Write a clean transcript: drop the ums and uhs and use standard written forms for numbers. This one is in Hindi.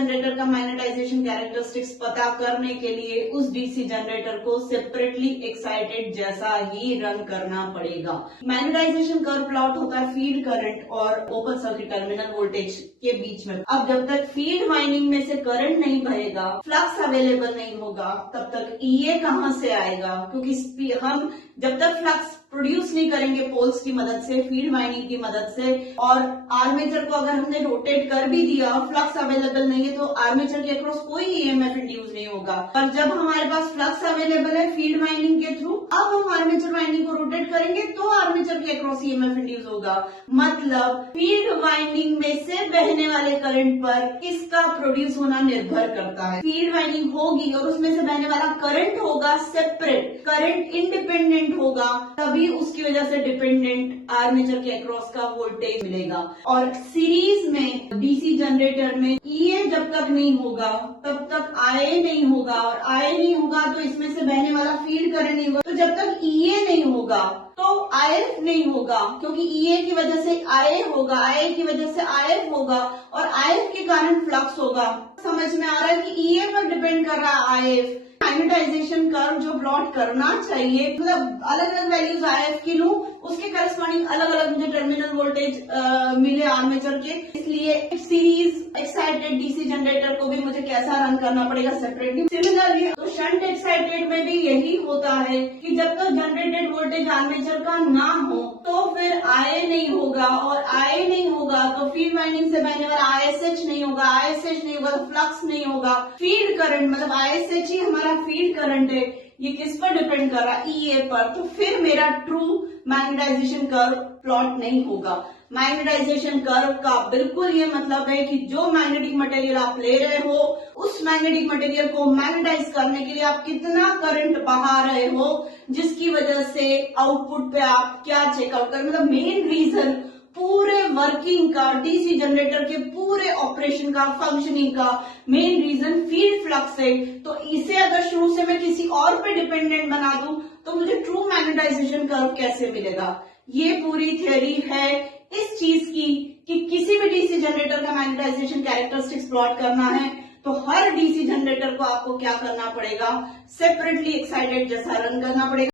जनरेटर का मैग्नेटाइजेशन कैरेक्टरिस्टिक्स पता करने के लिए उस डीसी जनरेटर को सेपरेटली एक्साइटेड जैसा ही रन करना पड़ेगा। मैग्नेटाइजेशन कर्व प्लॉट होता है फील्ड करंट और ओपन सर्किट टर्मिनल वोल्टेज के बीच में। अब जब तक फील्ड वाइंडिंग में से करंट नहीं बहेगा, फ्लक्स अवेलेबल नहीं होगा, तब तक ईए कहां से आएगा? क्योंकि हम जब तक फ्लक्स प्रोड्यूस नहीं करेंगे पोल्स की मदद से, फील्ड वाइंडिंग की मदद से, और आर्मेचर को अगर हमने रोटेट कर भी दिया, फ्लक्स अवेलेबल नहीं है, तो आर्मेचर के अक्रॉस कोई ईएमएफ इंड्यूस नहीं होगा। और जब हमारे पास फ्लक्स अवेलेबल है फील्ड वाइंडिंग के थ्रू, अब हम आर्मेचर वाइंडिंग को रोटेट करेंगे तो आर्मेचर के अक्रॉस ईएमएफ इंड्यूस होगा। मतलब फील्ड वाइंडिंग में से बहने वाले करंट पर किसका प्रोड्यूस होना निर्भर करता है। फील्ड वाइंडिंग होगी और उसमें से बहने वाला करंट होगा सेपरेट, करंट इंडिपेंडेंट होगा, तभी उसकी वजह से डिपेंडेंट आर्मेचर के अक्रॉस का वोल्टेज मिलेगा। और सीरीज में डीसी जनरेटर में ईए जब तक नहीं होगा तब तक आईए नहीं होगा, और आईए नहीं होगा तो इसमें से बहने वाला फील्ड करंट नहीं होगा। तो जब तक ईए नहीं होगा तो आईएफ नहीं होगा, क्योंकि ईए की वजह से आईए होगा, आईए की वजह से आईएफ होगा, और आईएफ के कारण फ्लक्स होगा। समझ में आ रहा है कि ईए पर डिपेंड कर रहा है आईएफ। मैग्नेटाइजेशन कर्व जो प्लॉट करना चाहिए, मतलब अलग अलग वैल्यूज आईएफ की लूं, उसके करस्पॉन्डिंग अलग अलग मुझे टर्मिनल वोल्टेज मिले आर्मेचर के, इसलिए सीरीज एक्साइटेड डीसी जनरेटर को भी मुझे कैसा रन करना पड़ेगा सेपरेटली। सिमिलरली तो शंट एक्साइटेड में भी यही होता है कि जब तक जनरेटेड वोल्टेज आर्मेचर का ना हो तो फिर आईए नहीं होगा, और आईए नहीं होगा तो फील्ड वाइंडिंग से बहने वाला आईएसएच नहीं होगा, आईएसएच नहीं होगा तो फ्लक्स नहीं होगा। फील्ड करंट मतलब आईएसएच ही हमारा फील्ड करंट है, ये किस पर डिपेंड कर रहा है? ईए पर। तो फिर मेरा ट्रू मैग्नेटाइजेशन कर्व प्लॉट नहीं होगा। मैग्नेटाइजेशन कर्व का बिल्कुल ये मतलब है कि जो मैग्नेटिक मटेरियल आप ले रहे हो, उस मैग्नेटिक मटेरियल को मैग्नेटाइज करने के लिए आप कितना करंट बहा रहे हो, जिसकी वजह से आउटपुट पे आप क्या चेकआउट कर, मतलब मेन रीजन पूरे वर्किंग का, डीसी जनरेटर के पूरे ऑपरेशन का, फंक्शनिंग का मेन रीजन फील्ड फ्लक्स है। तो इसे अगर शुरू से मैं किसी और पे डिपेंडेंट बना दूं तो मुझे ट्रू मैग्नेटाइजेशन कर्व कैसे मिलेगा? ये पूरी थ्योरी है इस चीज की कि किसी भी डीसी जनरेटर का मैग्नेटाइजेशन कैरेक्टरिस्टिक्स प्लॉट करना है तो हर डीसी जनरेटर को आपको क्या करना पड़ेगा? सेपरेटली एक्साइटेड जैसा रन करना पड़ेगा।